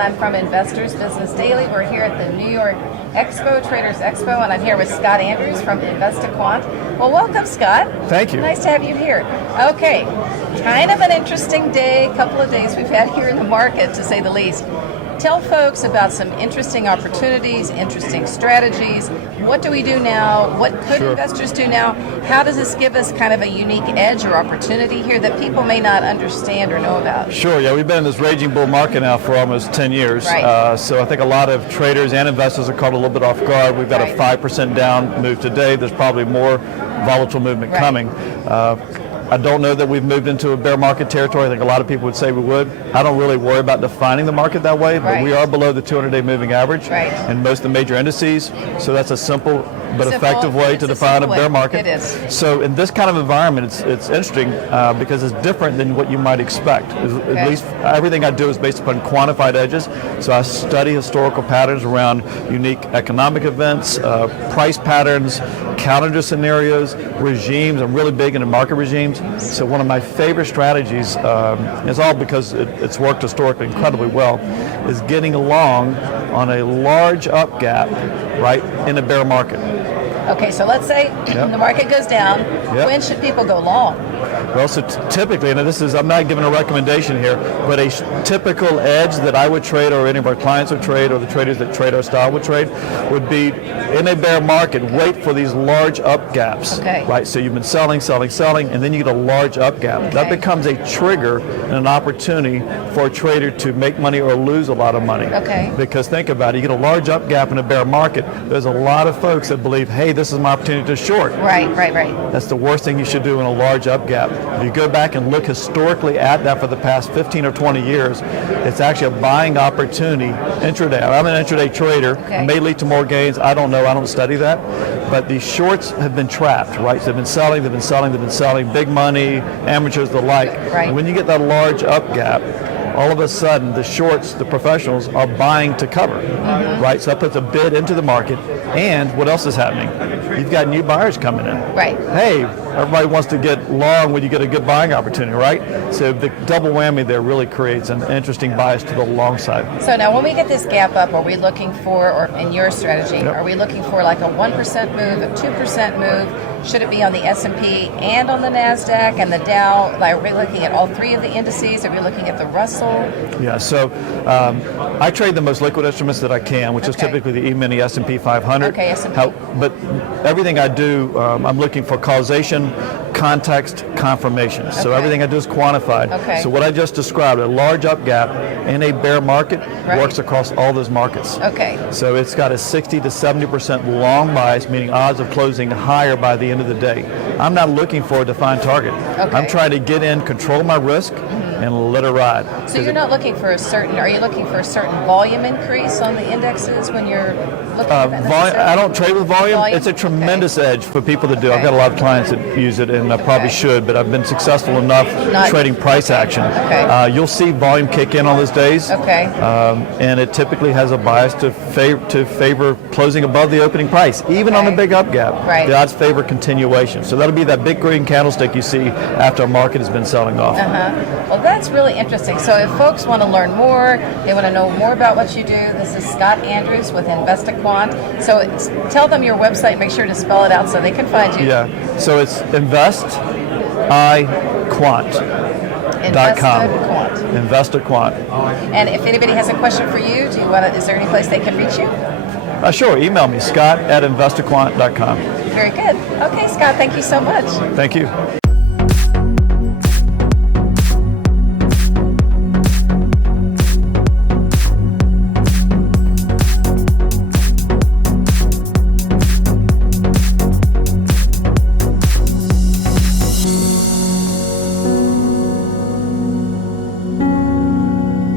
and I'm from Investors Business Daily. We're here at the New York Expo, Traders Expo, and I'm here with Scott Andrews from InvestaQuant. Well, welcome, Scott. Thank you. Nice to have you here. Okay, kind of an interesting day, couple of days we've had here in the market, to say the least. Tell folks about some interesting opportunities, interesting strategies. What do we do now? What could investors do now? How does this give us kind of a unique edge or opportunity here that people may not understand or know about? Sure, yeah, we've been in this raging bull market now for almost 10 years. Right. So I think a lot of traders and investors are caught a little bit off guard. We've got a 5% down move today. There's probably more volatile movement coming. I don't know that we've moved into a bear market territory. I think a lot of people would say we would. I don't really worry about defining the market that way, but we are below the 200-day moving average in most of the major indices. So that's a simple but effective way to define a bear market. It is. So in this kind of environment, it's interesting because it's different than what you might expect. At least everything I do is based upon quantified edges. So I study historical patterns around unique economic events, price patterns, calendar scenarios, regimes. I'm really big into market regimes. So one of my favorite strategies, is all because it's worked historically incredibly well, is getting along on a large up gap, right, in a bear market. Okay, so let's say the market goes down. When should people go long? Well, so typically, and this is, I'm not giving a recommendation here, but a typical edge that I would trade, or any of our clients would trade, or the traders that trade our style would trade, would be in a bear market, wait for these large up gaps. Right? So you've been selling, and then you get a large up gap. That becomes a trigger and an opportunity for a trader to make money or lose a lot of money. Because think about it, you get a large up gap in a bear market, there's a lot of folks that believe, hey, this is my opportunity to short. Right. That's the worst thing you should do in a large up gap. If you go back and look historically at that for the past 15 or 20 years, it's actually a buying opportunity intraday. I'm an intraday trader. It may lead to more gains. I don't know. I don't study that. But these shorts have been trapped, right? So they've been selling, big money, amateurs, the like. And when you get that large up gap, all of a sudden the shorts, the professionals, are buying to cover, right? So that puts a bid into the market. And what else is happening? You've got new buyers coming in. Hey, everybody wants to get long when you get a good buying opportunity, right? So the double whammy there really creates an interesting bias to the long side. So now when we get this gap up, are we looking for, or in your strategy, are we looking for like a 1% move, a 2% move? Should it be on the S&P and on the NASDAQ and the Dow? Like, are we looking at all three of the indices? Are we looking at the Russell? Yeah, so I trade the most liquid instruments that I can, which is typically the E-mini S&P 500. S&P. But everything I do, I'm looking for causation, context, confirmation. So everything I do is quantified. So what I just described, a large up gap in a bear market, works across all those markets. So it's got a 60 to 70% long bias, meaning odds of closing higher by the end of the day. I'm not looking for a defined target. I'm trying to get in, control my risk, and let it ride. So you're not looking for are you looking for a certain volume increase on the indexes when you're looking at that? I don't trade with volume. It's a tremendous edge for people to do. I've got a lot of clients that use it, and I probably should, but I've been successful enough trading price action. You'll see volume kick in on those days, and it typically has a bias to favor closing above the opening price, even on the big up gap. The odds favor continuation. So that'll be that big green candlestick you see after a market has been selling off. Well, that's really interesting. So if folks want to learn more, they want to know more about what you do, this is Scott Andrews with InvestaQuant. So tell them your website, make sure to spell it out so they can find you. Yeah, so it's InvestaQuant.com. InvestaQuant. And if anybody has a question for you, is there any place they can reach you? Sure, email me, Scott@InvestaQuant.com. Very good. Okay, Scott, thank you so much. Thank you.